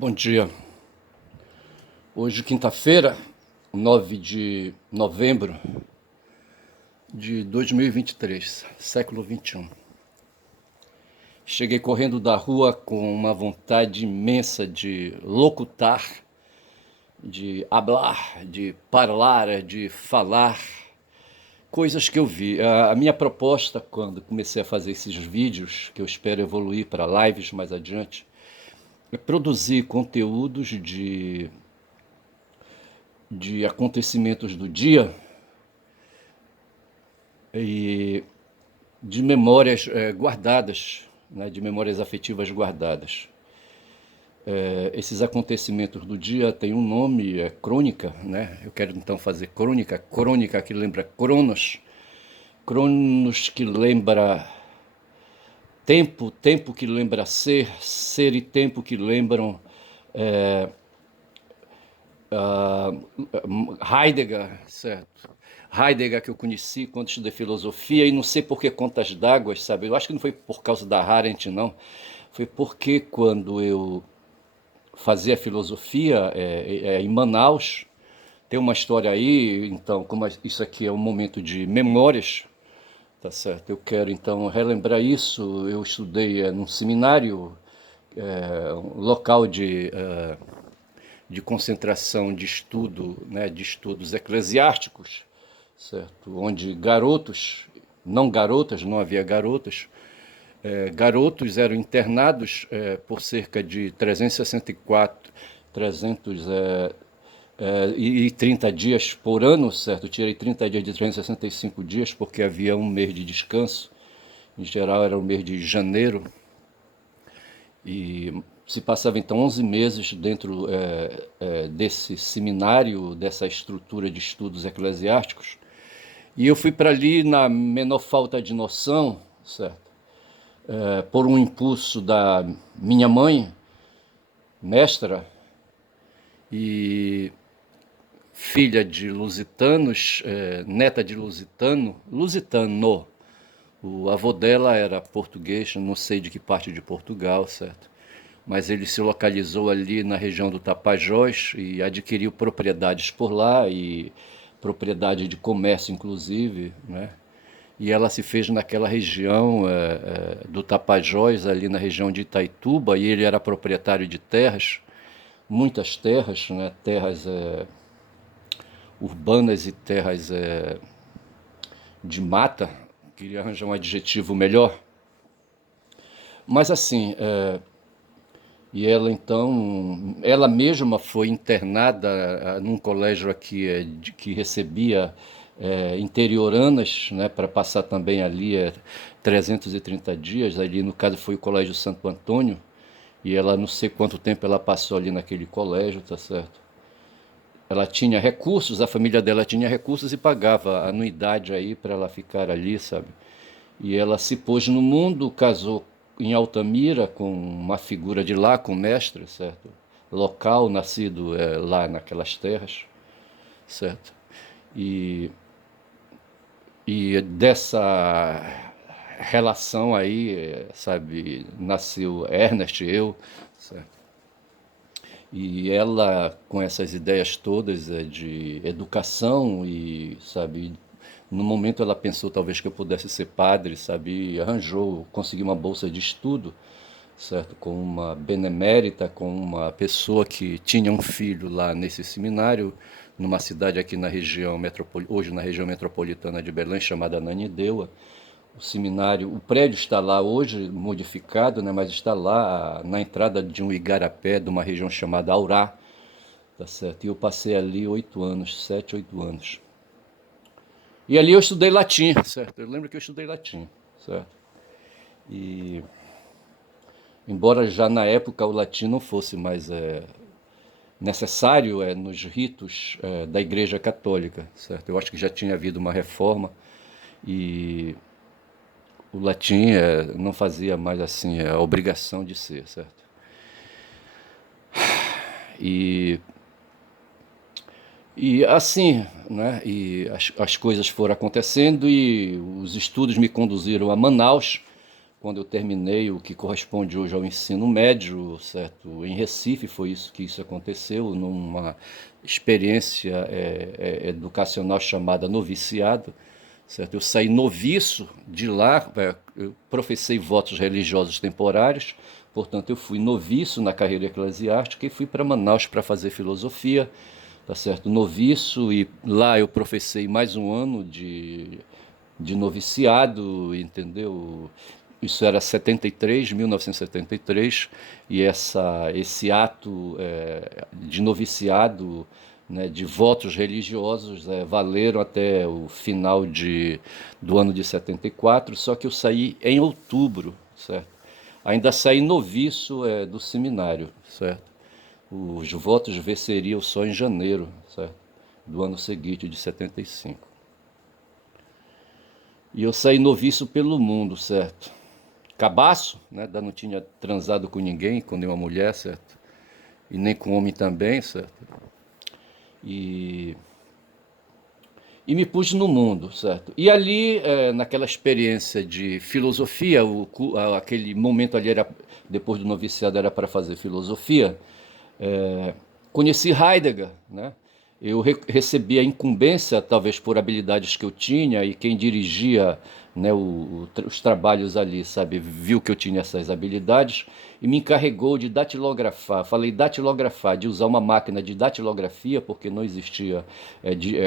Bom dia. Hoje, quinta-feira, 9 de novembro de 2023, século 21. Cheguei correndo da rua com uma vontade imensa de locutar, de hablar, de falar, de falar, coisas que eu vi. A minha proposta, quando comecei a fazer esses vídeos, que eu espero evoluir para lives mais adiante, é produzir conteúdos de acontecimentos do dia e de memórias guardadas, né, de memórias afetivas guardadas. Esses acontecimentos do dia têm um nome, é crônica, né? Eu quero então fazer crônica, crônica que lembra Cronos, Cronos que lembra tempo, tempo que lembra ser, ser e tempo que lembram Heidegger, certo? Heidegger que eu conheci quando estudei filosofia e não sei por que contas d'água, sabe? Eu acho que não foi por causa da Arendt, não. Foi porque quando eu fazia filosofia em Manaus, tem uma história aí, então, como isso aqui é um momento de memórias, tá certo? Eu quero então relembrar isso. Eu estudei num seminário, um local de concentração de estudo, né, de estudos eclesiásticos, certo? Onde garotos, não garotas, não havia garotas, garotos eram internados por cerca de 364, 330 dias por ano, certo? Eu tirei 30 dias de 365 dias porque havia um mês de descanso. Em geral era o mês de janeiro, e se passava então 11 meses dentro desse seminário, dessa estrutura de estudos eclesiásticos. E eu fui para ali na menor falta de noção, certo? Por um impulso da minha mãe, mestra e filha de lusitanos, neta de lusitano. O avô dela era português, não sei de que parte de Portugal, certo? Mas ele se localizou ali na região do Tapajós e adquiriu propriedades por lá, e propriedade de comércio inclusive, né? E ela se fez naquela região do Tapajós, ali na região de Itaituba, e ele era proprietário de terras, muitas terras, né? Terras urbanas e terras de mata, queria arranjar um adjetivo melhor. Mas assim, e ela então, ela mesma foi internada num colégio aqui que recebia interioranas, né, para passar também ali 330 dias. Ali no caso foi o Colégio Santo Antônio, e ela não sei quanto tempo ela passou ali naquele colégio, tá certo? Ela tinha recursos, a família dela tinha recursos e pagava anuidade aí para ela ficar ali, sabe? E ela se pôs no mundo, casou em Altamira com uma figura de lá, com mestre, certo? Local, nascido lá naquelas terras, certo? E, e dessa relação aí, sabe, nasceu Ernest, eu, certo? E ela, com essas ideias todas de educação e, sabe, no momento ela pensou talvez que eu pudesse ser padre, sabe, e arranjou, conseguiu uma bolsa de estudo, certo, com uma benemérita, com uma pessoa que tinha um filho lá nesse seminário, numa cidade aqui na região hoje na região metropolitana de Belém, chamada Ananindeua. O seminário, o prédio está lá hoje modificado, né, mas está lá na entrada de um igarapé, de uma região chamada Aurá, tá certo? E eu passei ali 8 anos, 7, 8 anos. E ali eu estudei latim, certo? Eu lembro que eu estudei latim, certo? E embora já na época o latim não fosse mais necessário nos ritos da Igreja Católica, certo? Eu acho que já tinha havido uma reforma e o latim não fazia mais assim a obrigação de ser, certo? E, e assim, né? E as coisas foram acontecendo e os estudos me conduziram a Manaus, quando eu terminei o que corresponde hoje ao ensino médio, certo? Em Recife foi isso que isso aconteceu, numa experiência educacional chamada noviciado, certo? Eu saí noviço de lá, eu professei votos religiosos temporários, portanto eu fui noviço na carreira eclesiástica e fui para Manaus para fazer filosofia, tá certo? Noviço, e lá eu professei mais um ano de noviciado, entendeu? Isso era 73, 1973, e esse ato de noviciado, né, de votos religiosos, valeram até o final do ano de 74, só que eu saí em outubro, certo? Ainda saí noviço do seminário, certo? Os votos venceriam só em janeiro, certo? Do ano seguinte, de 75. E eu saí noviço pelo mundo, certo? Cabaço, né? Não tinha transado com ninguém, com nenhuma mulher, certo? E nem com homem também, certo? E, e me pus no mundo, certo? E ali, naquela experiência de filosofia, aquele momento ali era, depois do noviciado, era para fazer filosofia, conheci Heidegger, né? Eu recebi a incumbência, talvez por habilidades que eu tinha, e quem dirigia, né, os trabalhos ali, sabe, viu que eu tinha essas habilidades e me encarregou de datilografar. Falei datilografar, de usar uma máquina de datilografia, porque não existia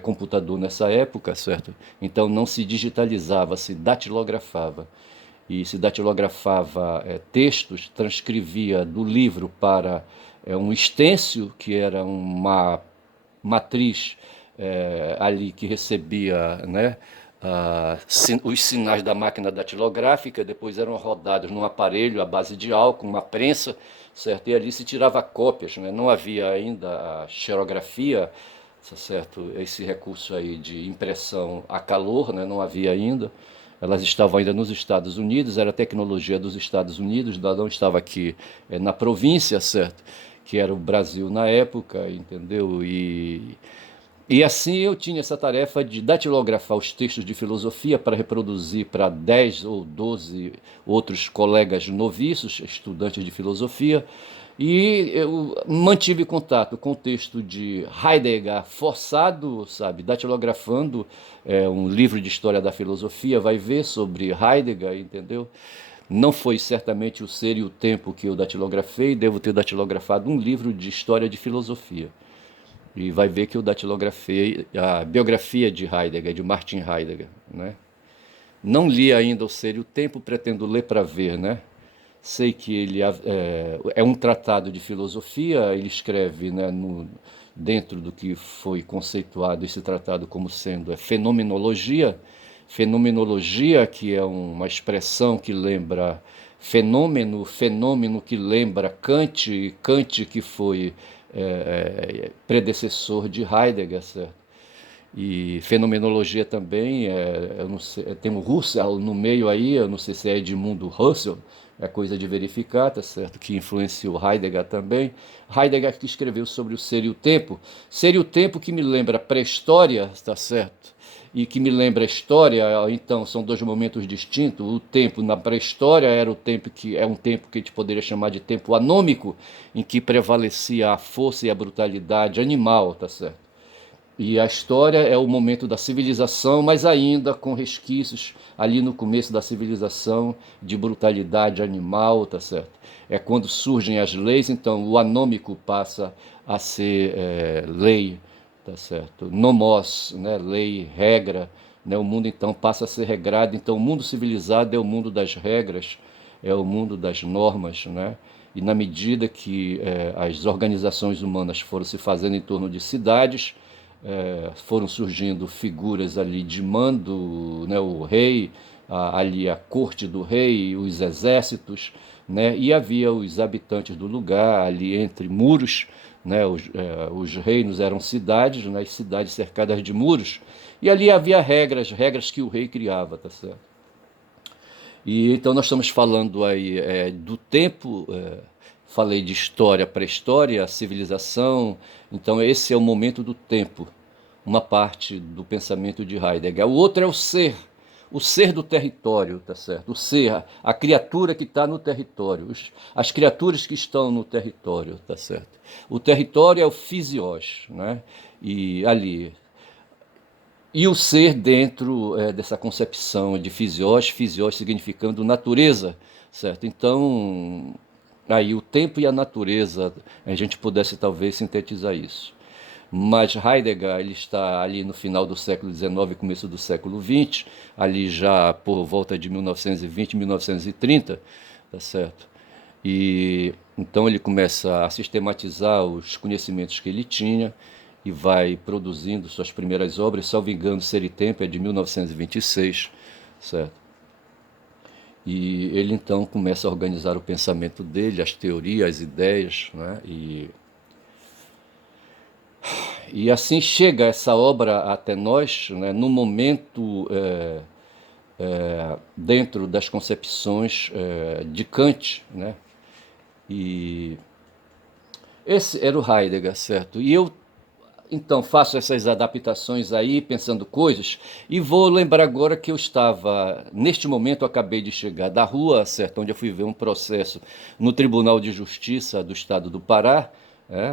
computador nessa época, certo? Então não se digitalizava, se datilografava. E se datilografava textos, transcrevia do livro para um stencil, que era uma matriz ali que recebia, né, os sinais da máquina datilográfica, depois eram rodados num aparelho à base de álcool, uma prensa, certo? E ali se tirava cópias, né? Não havia ainda a xerografia, certo? Esse recurso aí de impressão a calor, né? Não havia ainda. Elas estavam ainda nos Estados Unidos, era a tecnologia dos Estados Unidos, não estava aqui na província, certo? Que era o Brasil na época, entendeu? E assim eu tinha essa tarefa de datilografar os textos de filosofia para reproduzir para 10 ou 12 outros colegas noviços, estudantes de filosofia, e eu mantive contato com o texto de Heidegger forçado, sabe, datilografando um livro de história da filosofia, vai ver sobre Heidegger, entendeu? Não foi certamente o Ser e o Tempo que eu datilografei, devo ter datilografado um livro de história de filosofia. E vai ver que eu datilografei a biografia de Heidegger, de Martin Heidegger, né? Não li ainda o Ser e o Tempo, pretendo ler para ver, né? Sei que ele é um tratado de filosofia, ele escreve, né, dentro do que foi conceituado esse tratado como sendo fenomenologia. Fenomenologia, que é uma expressão que lembra fenômeno, fenômeno que lembra Kant, Kant que foi predecessor de Heidegger, certo? E fenomenologia também, eu não sei, tem o Husserl no meio aí, eu não sei se é Edmundo Husserl, é coisa de verificar, tá certo? Que influenciou Heidegger também. Heidegger que escreveu sobre o ser e o tempo. Ser e o tempo que me lembra pré-história, tá certo? E que me lembra a história, então são dois momentos distintos. O tempo na pré-história era o tempo que é um tempo que a gente poderia chamar de tempo anômico, em que prevalecia a força e a brutalidade animal, tá certo? E a história é o momento da civilização, mas ainda com resquícios ali no começo da civilização de brutalidade animal, tá certo? É quando surgem as leis, então o anômico passa a ser lei, tá certo? Nomos, né? Lei, regra, né? O mundo então passa a ser regrado. Então o mundo civilizado é o mundo das regras, é o mundo das normas, né? E na medida que as organizações humanas foram se fazendo em torno de cidades, foram surgindo figuras ali de mando, né, o rei, ali a corte do rei, os exércitos, né, e havia os habitantes do lugar, ali entre muros, né, os reinos eram cidades, né, as cidades cercadas de muros, e ali havia regras, regras que o rei criava, tá certo? E então nós estamos falando aí do tempo, falei de história, pré-história, civilização, então esse é o momento do tempo, uma parte do pensamento de Heidegger. O outro é o ser. o ser do território, tá certo? O ser, a criatura que está no território, as criaturas que estão no território, tá certo? O território é o fisios, né? E ali. E o ser dentro dessa concepção de fisios, fisios significando natureza, certo? Então, aí o tempo e a natureza, a gente pudesse talvez sintetizar isso. Mas Heidegger ele está ali no final do século XIX, começo do século XX, ali já por volta de 1920, 1930, tá certo? E então ele começa a sistematizar os conhecimentos que ele tinha e vai produzindo suas primeiras obras. Salvo engano, Ser e Tempo é de 1926, certo? E ele então começa a organizar o pensamento dele, as teorias, as ideias, né? E assim chega essa obra até nós, né, no momento dentro das concepções de Kant, né? E esse era o Heidegger, certo? E eu então faço essas adaptações aí, pensando coisas, e vou lembrar agora que eu estava, neste momento eu acabei de chegar da rua, certo, onde eu fui ver um processo no Tribunal de Justiça do Estado do Pará,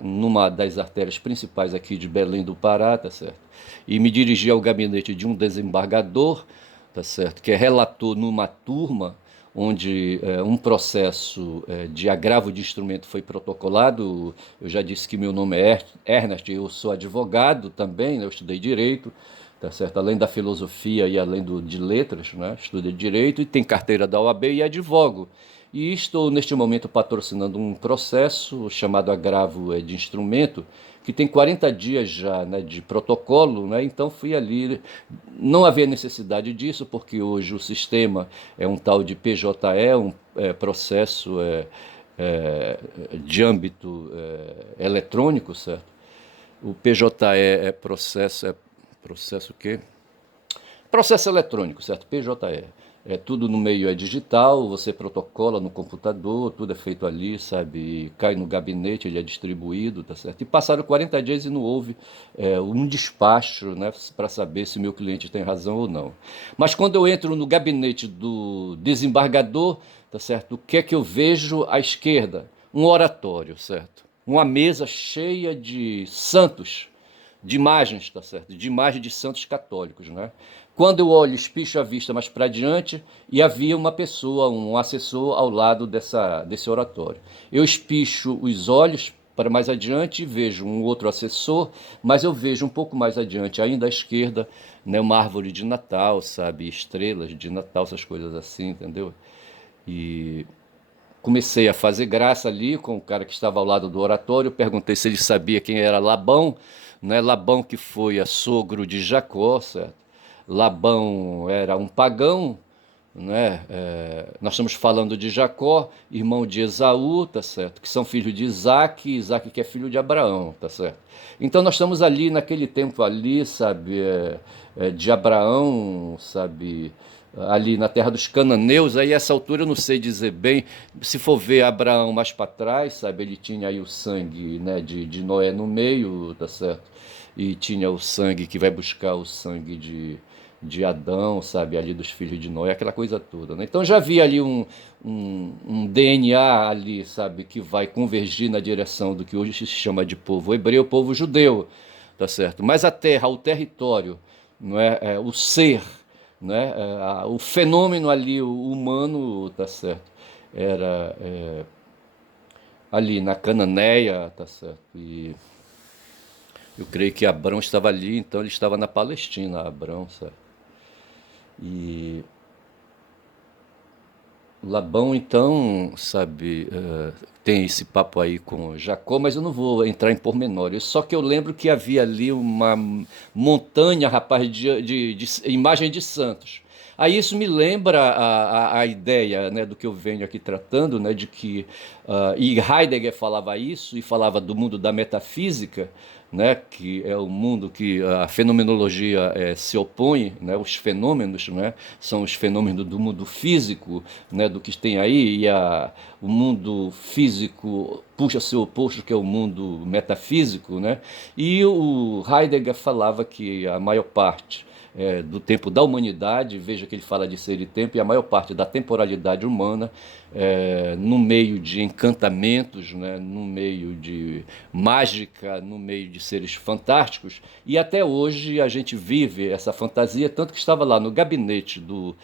numa das artérias principais aqui de Belém do Pará, tá certo? E me dirigi ao gabinete de um desembargador, tá certo, que é relator numa turma onde um processo de agravo de instrumento foi protocolado. Eu já disse que meu nome é Ernest, eu sou advogado também, né? Eu estudei Direito, tá certo? Além da filosofia e além de letras, né? Estudei Direito e tenho carteira da OAB e advogo. E estou, neste momento, patrocinando um processo chamado agravo de instrumento, que tem 40 dias já, né, de protocolo, né? Então fui ali. Não havia necessidade disso, porque hoje o sistema é um tal de PJE, um processo de âmbito eletrônico, certo? O PJE processo o quê? Processo eletrônico, certo? PJE. Tudo no meio é digital, você protocola no computador, tudo é feito ali, sabe? Cai no gabinete, ele é distribuído, tá certo? E passaram 40 dias e não houve um despacho, né, para saber se o meu cliente tem razão ou não. Mas quando eu entro no gabinete do desembargador, tá certo? O que é que eu vejo à esquerda? Um oratório, certo? Uma mesa cheia de santos, de imagens, tá certo? De imagens de santos católicos, né? Quando eu olho, espicho a vista mais para diante e havia uma pessoa, um assessor ao lado desse oratório. Eu espicho os olhos para mais adiante e vejo um outro assessor, mas eu vejo um pouco mais adiante, ainda à esquerda, né, uma árvore de Natal, sabe? Estrelas de Natal, essas coisas assim, entendeu? E comecei a fazer graça ali com o cara que estava ao lado do oratório, perguntei se ele sabia quem era Labão, né? Labão que foi sogro de Jacó, certo? Labão era um pagão, né? Nós estamos falando de Jacó, irmão de Esaú, tá certo? Que são filhos de Isaac, Isaac que é filho de Abraão, tá certo? Então nós estamos ali naquele tempo ali, sabe, de Abraão, sabe, ali na terra dos cananeus. Aí essa altura eu não sei dizer bem, se for ver Abraão mais para trás, sabe, ele tinha aí o sangue, né, de Noé no meio, tá certo? E tinha o sangue que vai buscar o sangue de Adão, sabe, ali dos filhos de Noé, aquela coisa toda, né? Então já havia ali um DNA ali, sabe, que vai convergir na direção do que hoje se chama de povo hebreu, povo judeu, tá certo? Mas a terra, o território, não é, o ser, né, o fenômeno ali, o humano, tá certo? Era ali na Cananéia, tá certo? E eu creio que Abrão estava ali, então ele estava na Palestina, Abrão, sabe? E Labão, então, sabe, tem esse papo aí com Jacó, mas eu não vou entrar em pormenores. Só que eu lembro que havia ali uma montanha, rapaz, de imagem de santos. Aí isso me lembra a ideia, né, do que eu venho aqui tratando, né, de que, e Heidegger falava isso, e falava do mundo da metafísica, né, que é o mundo que a fenomenologia se opõe, né, os fenômenos, né, são os fenômenos do mundo físico, né, do que tem aí, e o mundo físico puxa seu oposto, que é o mundo metafísico, né, e o Heidegger falava que a maior parte do tempo da humanidade. Veja que ele fala de ser e tempo, e a maior parte da temporalidade humana, no meio de encantamentos, né, no meio de mágica, no meio de seres fantásticos, e até hoje a gente vive essa fantasia, tanto que estava lá no gabinete do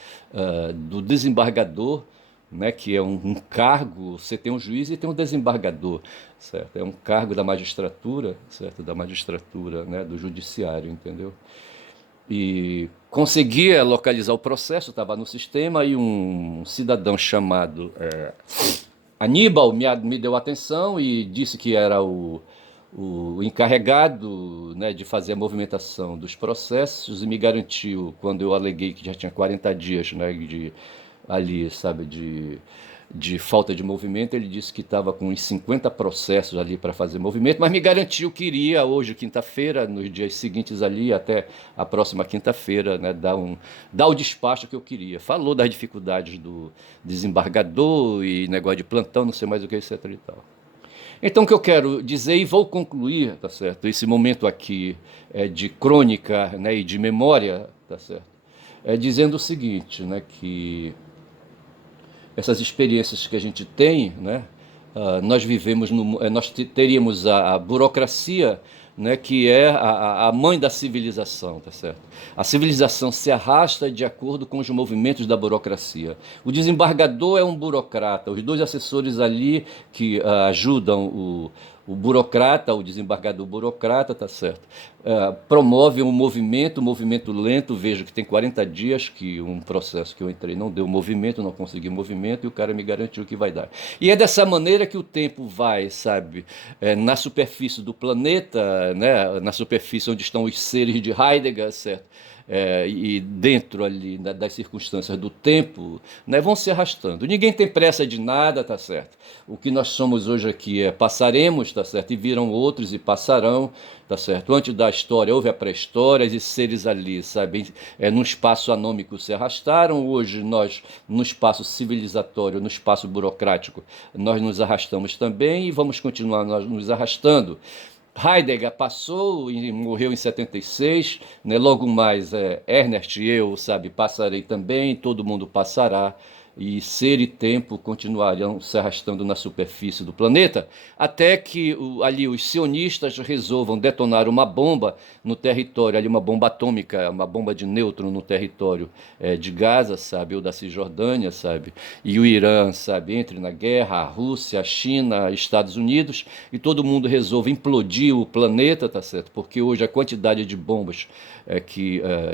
desembargador, né, que é um cargo. Você tem um juiz e tem um desembargador, certo? É um cargo da magistratura, certo? Da magistratura, né, do judiciário, entendeu? E conseguia localizar o processo, estava no sistema, e um cidadão chamado Aníbal me deu atenção e disse que era o encarregado, né, de fazer a movimentação dos processos, e me garantiu, quando eu aleguei que já tinha 40 dias, né, ali, sabe, de falta de movimento. Ele disse que estava com uns 50 processos ali para fazer movimento, mas me garantiu que iria hoje, quinta-feira, nos dias seguintes ali, até a próxima quinta-feira, né, dar o despacho que eu queria. Falou das dificuldades do desembargador e negócio de plantão, não sei mais o que, etc e tal. Então, o que eu quero dizer, e vou concluir, tá certo, esse momento aqui de crônica, né, e de memória, tá certo, dizendo o seguinte, né, que essas experiências que a gente tem, né, nós vivemos, nós teríamos a burocracia, né, que é a mãe da civilização, tá certo? A civilização se arrasta de acordo com os movimentos da burocracia. O desembargador é um burocrata, os dois assessores ali que ajudam o burocrata, o desembargador burocrata, tá certo? Promove um movimento lento. Vejo que tem 40 dias que um processo que eu entrei não deu movimento, não consegui movimento, e o cara me garantiu que vai dar. E é dessa maneira que o tempo vai, sabe, na superfície do planeta, né, na superfície onde estão os seres de Heidegger, certo? E dentro ali, né, das circunstâncias do tempo, né, vão se arrastando. Ninguém tem pressa de nada, tá certo? O que nós somos hoje aqui passaremos, tá certo? E virão outros e passarão, tá certo? Antes da história houve a pré-história, e seres ali, sabe, num espaço anômico se arrastaram. Hoje nós, no espaço civilizatório, no espaço burocrático, nós nos arrastamos também, e vamos continuar nós nos arrastando. Heidegger passou e morreu em 76, né? Logo mais Ernest e eu, sabe, passarei também, todo mundo passará, e ser e tempo continuarão se arrastando na superfície do planeta, até que ali os sionistas resolvam detonar uma bomba no território, ali uma bomba atômica, uma bomba de nêutron no território de Gaza, sabe, ou da Cisjordânia, sabe, e o Irã, sabe, entre na guerra, a Rússia, a China, Estados Unidos, e todo mundo resolve implodir o planeta, tá certo? Porque hoje a quantidade de bombas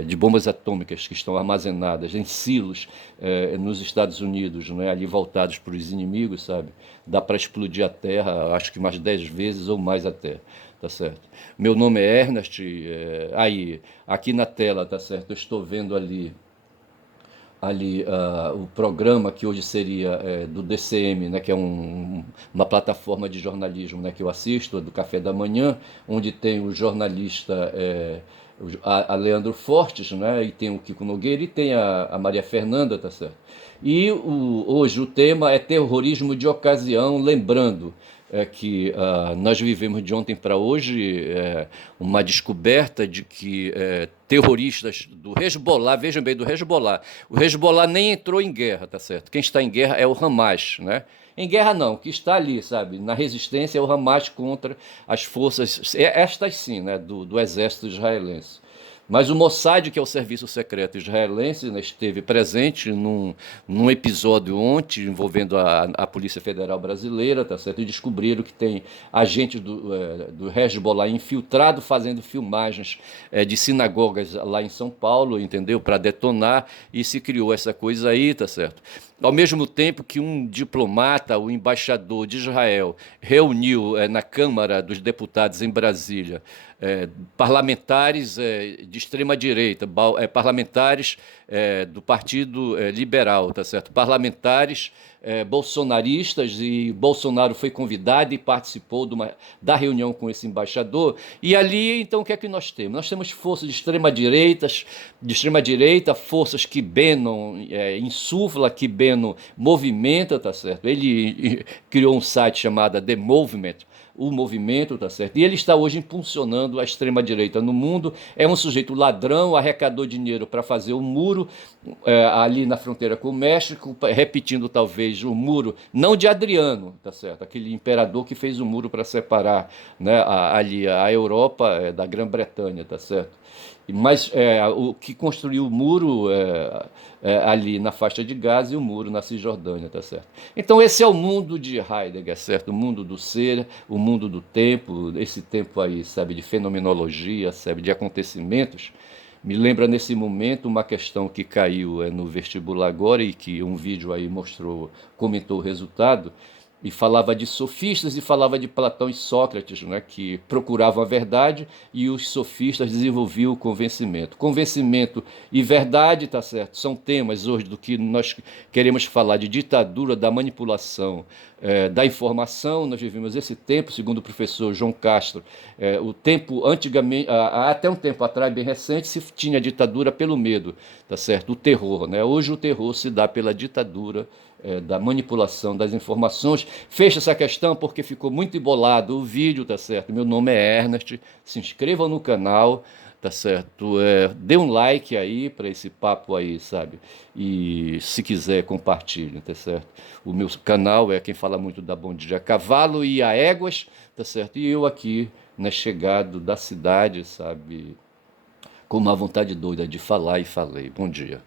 de bombas atômicas que estão armazenadas em silos nos Estados Unidos, né, ali voltados para os inimigos, sabe? Dá para explodir a Terra, acho que mais 10 vezes ou mais até, tá certo? Meu nome é Ernest, aí, aqui na tela, tá certo? Eu estou vendo ali o programa que hoje seria do DCM, né, que é uma plataforma de jornalismo, né, que eu assisto, do Café da Manhã, onde tem o jornalista a Leandro Fortes, né, e tem o Kiko Nogueira, e tem a Maria Fernanda, tá certo? E hoje o tema é terrorismo de ocasião, lembrando que nós vivemos de ontem para hoje uma descoberta de que terroristas do Hezbollah, vejam bem, do Hezbollah, o Hezbollah nem entrou em guerra, tá certo? Quem está em guerra é o Hamas, né? Em guerra não, que está ali, sabe, na resistência é o Hamas contra as forças, estas sim, né, do exército israelense. Mas o Mossad, que é o serviço secreto israelense, né, esteve presente num episódio ontem envolvendo a Polícia Federal Brasileira, tá certo? E descobriram que tem agentes do Hezbollah infiltrado fazendo filmagens de sinagogas lá em São Paulo, entendeu? Para detonar, e se criou essa coisa aí, tá certo? Ao mesmo tempo que um diplomata, o embaixador de Israel, reuniu na Câmara dos Deputados em Brasília parlamentares de extrema-direita, parlamentares do Partido Liberal, tá certo? Parlamentares bolsonaristas, e Bolsonaro foi convidado e participou da reunião com esse embaixador. E ali, então, o que é que nós temos? Nós temos forças de extrema direita, forças que Bannon insufla, que Bannon movimenta, tá certo? Ele criou um site chamado The Movement, o movimento, tá certo? E ele está hoje impulsionando a extrema-direita no mundo. É um sujeito ladrão, arrecadou dinheiro para fazer o muro ali na fronteira com o México, repetindo talvez o muro, não de Adriano, tá certo? Aquele imperador que fez o muro para separar, né, ali a Europa da Grã-Bretanha, tá certo? Mas o que construiu o muro ali na faixa de Gaza e o muro na Cisjordânia, tá certo? Então esse é o mundo de Heidegger, certo? O mundo do ser, o mundo do tempo, esse tempo aí, sabe, de fenomenologia, sabe, de acontecimentos. Me lembra nesse momento uma questão que caiu no vestibular agora e que um vídeo aí mostrou, comentou o resultado, e falava de sofistas e falava de Platão e Sócrates, né, que procuravam a verdade, e os sofistas desenvolviam o convencimento. Convencimento e verdade, tá certo, são temas hoje do que nós queremos falar, de ditadura da manipulação da informação. Nós vivemos esse tempo, segundo o professor João Castro, o tempo antigamente, até um tempo atrás, bem recente, se tinha ditadura pelo medo, tá certo, o terror, né? Hoje o terror se dá pela ditadura da manipulação das informações. Fecha essa questão porque ficou muito embolado o vídeo, tá certo? Meu nome é Ernest, se inscreva no canal, tá certo? Dê um like aí para esse papo aí, sabe? E se quiser, compartilhe, tá certo? O meu canal quem fala muito da Bom Dia a Cavalo e a Éguas, tá certo? E eu aqui, né, chegado da cidade, sabe? Com uma vontade doida de falar e falei. Bom dia.